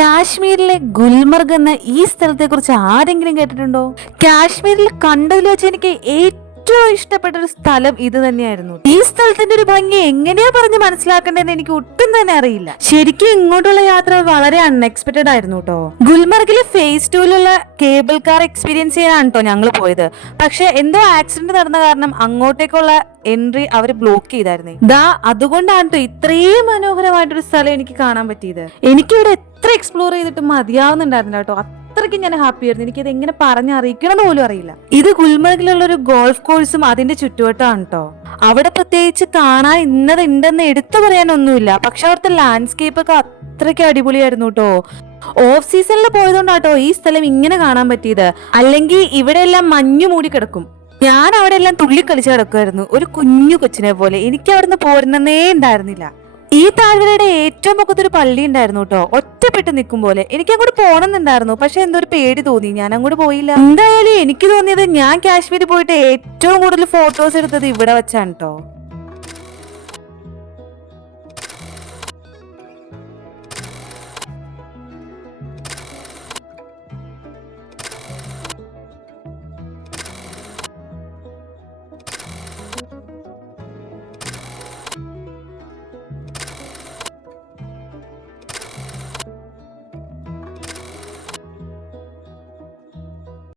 കാശ്മീരിലെ ഗുൽമർഗ് എന്ന ഈ സ്ഥലത്തെ കുറിച്ച് ആരെങ്കിലും കേട്ടിട്ടുണ്ടോ? കാശ്മീരിൽ കണ്ടതിൽ വെച്ച് എനിക്ക് ഏറ്റവും ഇഷ്ടപ്പെട്ട ഒരു സ്ഥലം ഇത് തന്നെയായിരുന്നു. ഈ സ്ഥലത്തിന്റെ ഒരു ഭംഗി എങ്ങനെയാ പറഞ്ഞ് മനസ്സിലാക്കേണ്ടതെന്ന് എനിക്ക് ഒട്ടും തന്നെ അറിയില്ല. ശരിക്കും ഇങ്ങോട്ടുള്ള യാത്ര വളരെ അൺഎക്സ്പെക്ടഡ് ആയിരുന്നു കേട്ടോ. ഗുൽമർഗിലെ ഫേസ് 2 കേബിൾ കാർ എക്സ്പീരിയൻസ് ചെയ്യാനാണ് കേട്ടോ ഞങ്ങൾ പോയത്. പക്ഷെ എന്തോ ആക്സിഡന്റ് നടന്ന കാരണം അങ്ങോട്ടേക്കുള്ള എൻട്രി അവർ ബ്ലോക്ക് ചെയ്തായിരുന്നേ. അതുകൊണ്ടാണ് കേട്ടോ ഇത്രയും മനോഹരമായിട്ടൊരു സ്ഥലം എനിക്ക് കാണാൻ പറ്റിയത്. എനിക്കിവിടെ എത്ര എക്സ്പ്ലോർ ചെയ്തിട്ട് മതിയാവുന്നുണ്ടായിരുന്നില്ല കേട്ടോ. അത്രയ്ക്ക് ഞാൻ ഹാപ്പി ആയിരുന്നു. എനിക്കത് എങ്ങനെ പറഞ്ഞറിയിക്കണം എന്ന് പോലും അറിയില്ല. ഇത് ഗുൽമർഗിലുള്ള ഒരു ഗോൾഫ് കോഴ്സും അതിന്റെ ചുറ്റുവട്ടമാണ് കേട്ടോ. അവിടെ പ്രത്യേകിച്ച് കാണാൻ ഇന്നതുണ്ടെന്ന് എടുത്തു പറയാനൊന്നുമില്ല. പക്ഷെ അവിടുത്തെ ലാൻഡ്സ്കേപ്പ് ഒക്കെ അത്രയ്ക്ക് അടിപൊളിയായിരുന്നു കേട്ടോ. ഓഫ് സീസണിൽ പോയതുകൊണ്ടാട്ടോ ഈ സ്ഥലം ഇങ്ങനെ കാണാൻ പറ്റിയത്. അല്ലെങ്കിൽ ഇവിടെ എല്ലാം മഞ്ഞു മൂടി കിടക്കും. ഞാൻ അവിടെ എല്ലാം തുള്ളിക്കളിച്ച് കിടക്കുമായിരുന്നു, ഒരു കുഞ്ഞു കൊച്ചിനെ പോലെ. എനിക്ക് അവിടുന്ന് പോരുന്നേ ഉണ്ടായിരുന്നില്ല. ഈ താഴ്വരയുടെ ഏറ്റവും പൊക്കത്തൊരു പള്ളി ഉണ്ടായിരുന്നു കേട്ടോ, ഒറ്റപ്പെട്ട് നിൽക്കും പോലെ. എനിക്ക് അങ്ങോട്ട് പോകണമെന്നുണ്ടായിരുന്നു, പക്ഷെ എന്തോ ഒരു പേടി തോന്നി, ഞാൻ അങ്ങോട്ട് പോയില്ല. എന്തായാലും എനിക്ക് തോന്നിയത് ഞാൻ കാശ്മീരിൽ പോയിട്ട് ഏറ്റവും കൂടുതൽ ഫോട്ടോസ് എടുത്തത് ഇവിടെ വെച്ചാണ് കേട്ടോ.